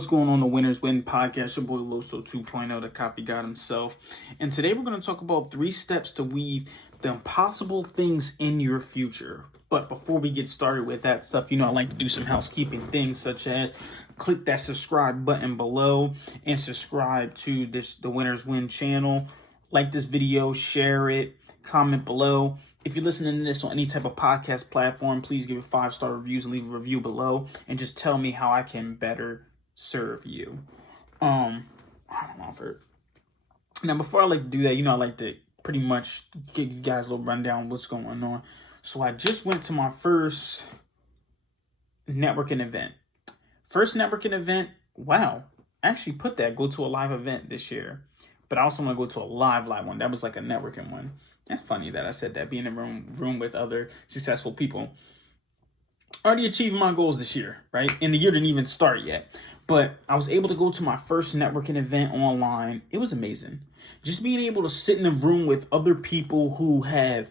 What's going on, the Winners Win podcast? Your boy Loso 2.0, the copy god himself. And today we're going to talk about 3 steps to weave the impossible things in your future. But before we get started with that stuff, I like to do some housekeeping things, such as click that subscribe button below and subscribe to the Winners Win channel. Like this video, share it, comment below. If you're listening to this on any type of podcast platform, please give it 5-star reviews and leave a review below and just tell me how I can better serve you. I don't know now, before I like to do that, I like to pretty much give you guys a little rundown of what's going on. So I just went to my first networking event. Wow. I actually put that go to a live event this year, but I also want to go to a live one. That was like a networking one. That's funny that I said that, being in a room with other successful people. Already achieving my goals this year, right? And the year didn't even start yet. But I was able to go to my first networking event online. It was amazing. Just being able to sit in a room with other people who have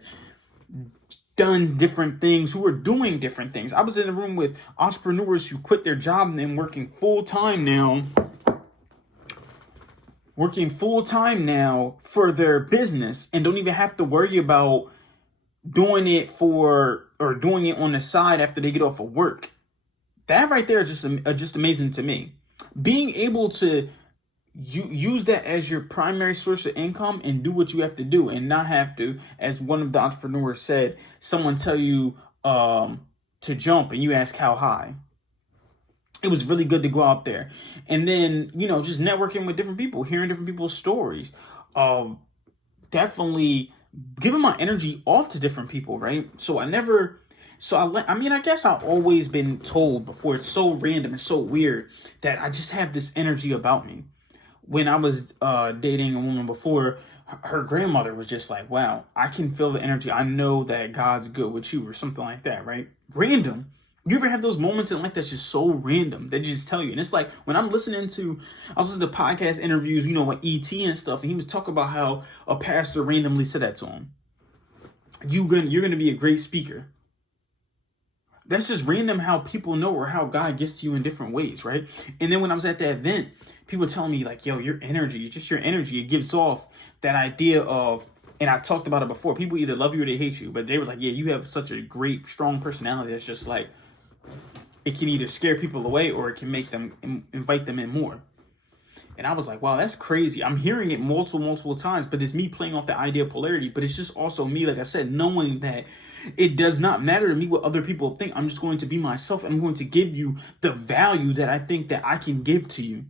done different things, who are doing different things. I was in a room with entrepreneurs who quit their job and then working full time now for their business and don't even have to worry about doing it on the side after they get off of work. That right there is just amazing to me. Being able to use that as your primary source of income and do what you have to do and not have to, as one of the entrepreneurs said, someone tell you to jump and you ask how high. It was really good to go out there. And then, just networking with different people, hearing different people's stories. Definitely giving my energy off to different people, right? I guess I've always been told before, it's so random and so weird that I just have this energy about me. When I was dating a woman before, her grandmother was just like, wow, I can feel the energy. I know that God's good with you, or something like that, right? Random. You ever have those moments in life that's just so random that just tell you? And it's like when I was listening to podcast interviews, with E.T. and stuff, and he was talking about how a pastor randomly said that to him. You're gonna be a great speaker. That's just random how people know, or how God gets to you in different ways, right? And then when I was at that event, people were telling me like, yo, your energy, it gives off that idea of, and I talked about it before, people either love you or they hate you, but they were like, yeah, you have such a great, strong personality that's just like, it can either scare people away or it can make them, invite them in more. And I was like, wow, that's crazy. I'm hearing it multiple times, but it's me playing off the idea of polarity. But it's just also me, like I said, knowing that it does not matter to me what other people think. I'm just going to be myself. I'm going to give you the value that I think that I can give to you.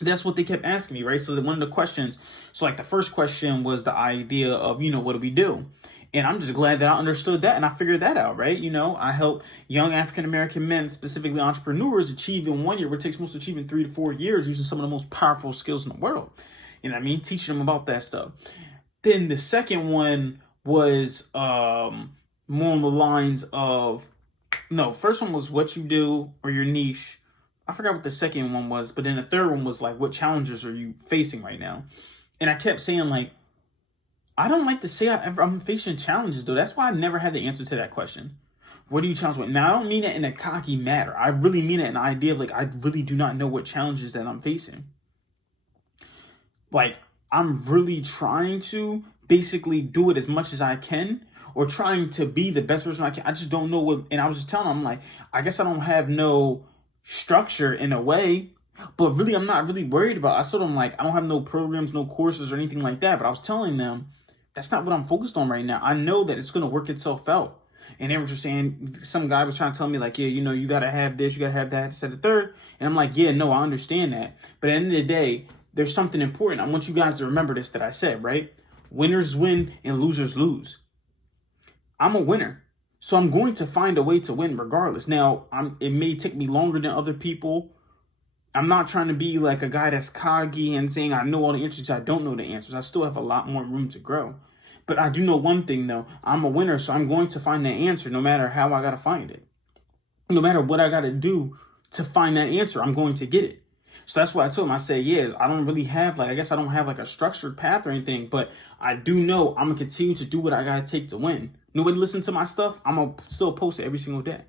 That's what they kept asking me, right? So one of the questions, the first question was the idea of, what do we do? And I'm just glad that I understood that and I figured that out, right? I help young African-American men, specifically entrepreneurs, achieve in 1 year what it takes most to achieve in 3 to 4 years, using some of the most powerful skills in the world. You know what I mean? Teaching them about that stuff. Then the second one was more on the lines of, first one was what you do or your niche. I forgot what the second one was, but then the third one was like, what challenges are you facing right now? And I kept saying like, I don't like to say I'm facing challenges, though. That's why I never had the answer to that question. What do you challenge with? Now, I don't mean that in a cocky manner. I really mean it in the idea of I really do not know what challenges that I'm facing. I'm really trying to basically do it as much as I can, or trying to be the best person I can. I just don't know what, and I was just telling them, I'm like, I guess I don't have no structure in a way, but really, I'm not really worried about it. I told them, I don't have no programs, no courses or anything like that, but I was telling them, that's not what I'm focused on right now. I know that it's going to work itself out. And they were just saying, some guy was trying to tell me yeah, you got to have this, you got to have that, instead of third. And I'm like, yeah, no, I understand that. But at the end of the day, there's something important. I want you guys to remember this that I said, right? Winners win and losers lose. I'm a winner. So I'm going to find a way to win regardless. Now, it may take me longer than other people. I'm not trying to be like a guy that's cocky and saying I know all the answers. I don't know the answers. I still have a lot more room to grow. But I do know one thing, though. I'm a winner, so I'm going to find that answer no matter how I got to find it. No matter what I got to do to find that answer, I'm going to get it. So that's why I told him, I said, yeah, I don't really have I guess I don't have a structured path or anything, but I do know I'm going to continue to do what I got to take to win. Nobody listen to my stuff. I'm going to still post it every single day.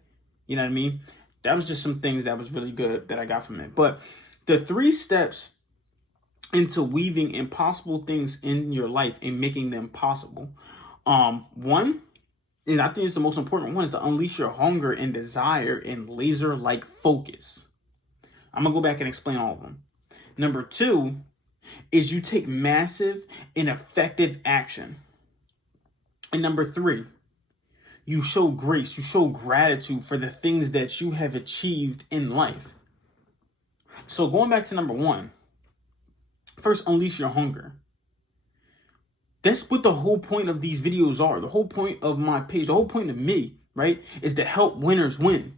You know what I mean? that was just some things that was really good that I got from it. But the 3 steps into weaving impossible things in your life and making them possible. One, and I think it's the most important one, is to unleash your hunger and desire and laser-like focus. I'm going to go back and explain all of them. Number 2 is you take massive and effective action. And number 3, you show grace, you show gratitude for the things that you have achieved in life. So going back to number 1, first, unleash your hunger. That's what the whole point of these videos are. The whole point of my page, the whole point of me, right, is to help winners win.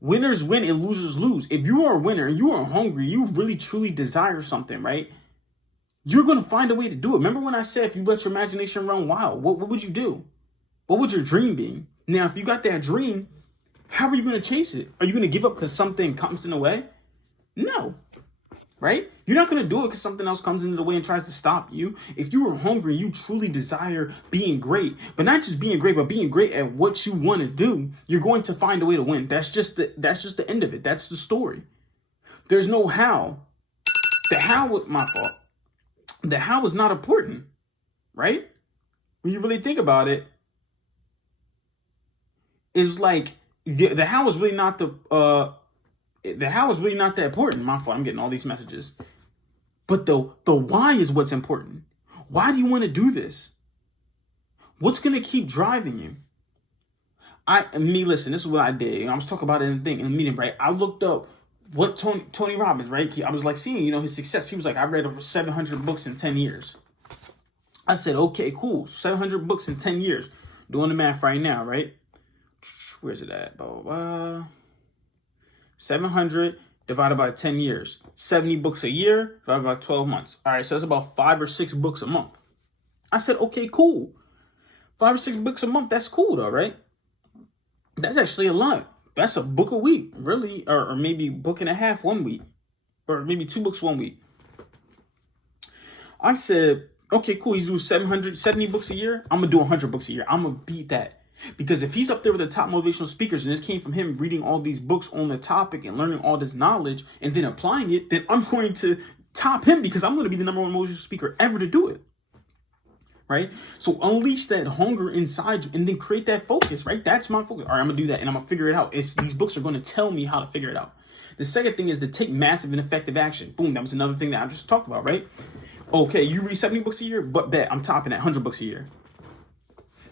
Winners win and losers lose. If you are a winner and you are hungry, you really truly desire something, right? You're going to find a way to do it. Remember when I said if you let your imagination run wild, what would you do? What would your dream be? Now, if you got that dream, how are you going to chase it? Are you going to give up because something comes in the way? No. Right? You're not going to do it because something else comes into the way and tries to stop you. If you are hungry, you truly desire being great, but not just being great, but being great at what you want to do, you're going to find a way to win. That's just the end of it. That's the story. There's no how. The how was my fault. The how is not important, right? When you really think about it, it's like the how is really not the how is really not that important. My fault. I'm getting all these messages. But the why is what's important. Why do you want to do this? What's going to keep driving you? Listen, this is what I did. I was talking about it in the meeting, right? I looked up what Tony Robbins, right? I was like seeing, his success. He was like, I read over 700 books in 10 years. I said, okay, cool. 700 books in 10 years. Doing the math right now, right? Where's it at? Blah, blah, blah. 700 divided by 10 years. 70 books a year divided by 12 months. All right, so that's about 5 or 6 books a month. I said, okay, cool. 5 or 6 books a month, that's cool though, right? That's actually a lot. That's a book a week, really, or maybe book and a half 1 week, or maybe 2 books 1 week. I said, okay, cool. He's doing 770 books a year. I'm going to do 100 books a year. I'm going to beat that. Because if he's up there with the top motivational speakers and this came from him reading all these books on the topic and learning all this knowledge and then applying it, then I'm going to top him because I'm going to be the number 1 motivational speaker ever to do it. Right? So unleash that hunger inside you and then create that focus, right? That's my focus. All right, I'm going to do that and I'm going to figure it out. These books are going to tell me how to figure it out. The second thing is to take massive and effective action. Boom, that was another thing that I just talked about, right? Okay, you read 70 books a year, but bet I'm topping at 100 books a year.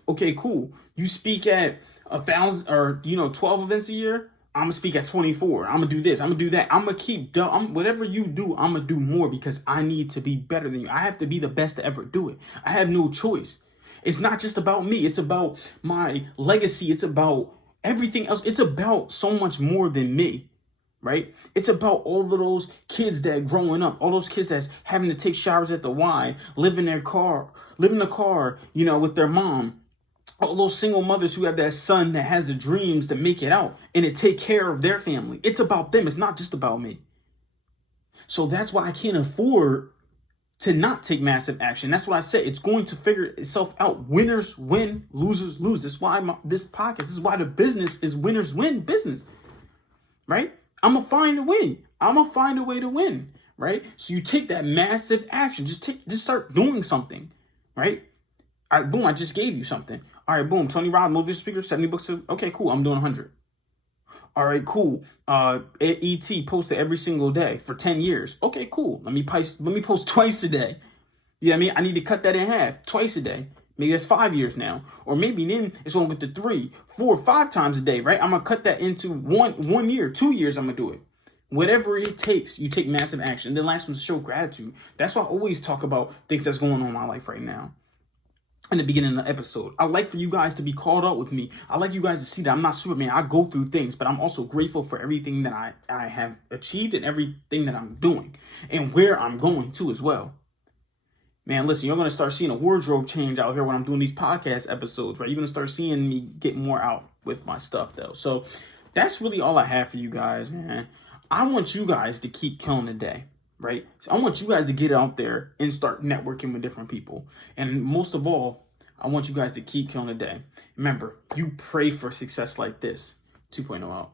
Okay, cool. You speak at 1,000 or 12 events a year. I'm gonna speak at 24. I'm gonna do this. I'm gonna do that. I'm gonna keep whatever you do. I'm gonna do more because I need to be better than you. I have to be the best to ever do it. I have no choice. It's not just about me. It's about my legacy. It's about everything else. It's about so much more than me. Right? It's about all of those kids that growing up, all those kids that's having to take showers at the Y, live in the car, with their mom. All those single mothers who have that son that has the dreams to make it out and to take care of their family. It's about them. It's not just about me. So that's why I can't afford to not take massive action. That's what I said. It's going to figure itself out. Winners win, losers lose. That's why this is why the business is winners win business, right? I'm going to find a way. I'm going to find a way to win, right? So you take that massive action. Just start doing something, right? All right, boom, I just gave you something. All right, boom, Tony Robbins, motivational speaker, 70 books. Okay, cool, I'm doing 100. All right, cool. ET posted every single day for 10 years. Okay, cool. Let me post twice a day. You know what I mean? I need to cut that in half, twice a day. Maybe that's 5 years now. Or maybe then it's going to get to 3, 4, 5 times a day, right? I'm going to cut that into 1 year, 2 years, I'm going to do it. Whatever it takes, you take massive action. And then last one is show gratitude. That's why I always talk about things that's going on in my life right now. In the beginning of the episode, I like for you guys to be called out with me. I like you guys to see that I'm not Superman. I go through things, but I'm also grateful for everything that I have achieved and everything that I'm doing and where I'm going to as well. Man, listen, you're going to start seeing a wardrobe change out here when I'm doing these podcast episodes, right? You're going to start seeing me get more out with my stuff, though. So that's really all I have for you guys, man. I want you guys to keep killing the day. Right? So I want you guys to get out there and start networking with different people. And most of all, I want you guys to keep killing the day. Remember, you pray for success like this. 2.0 out.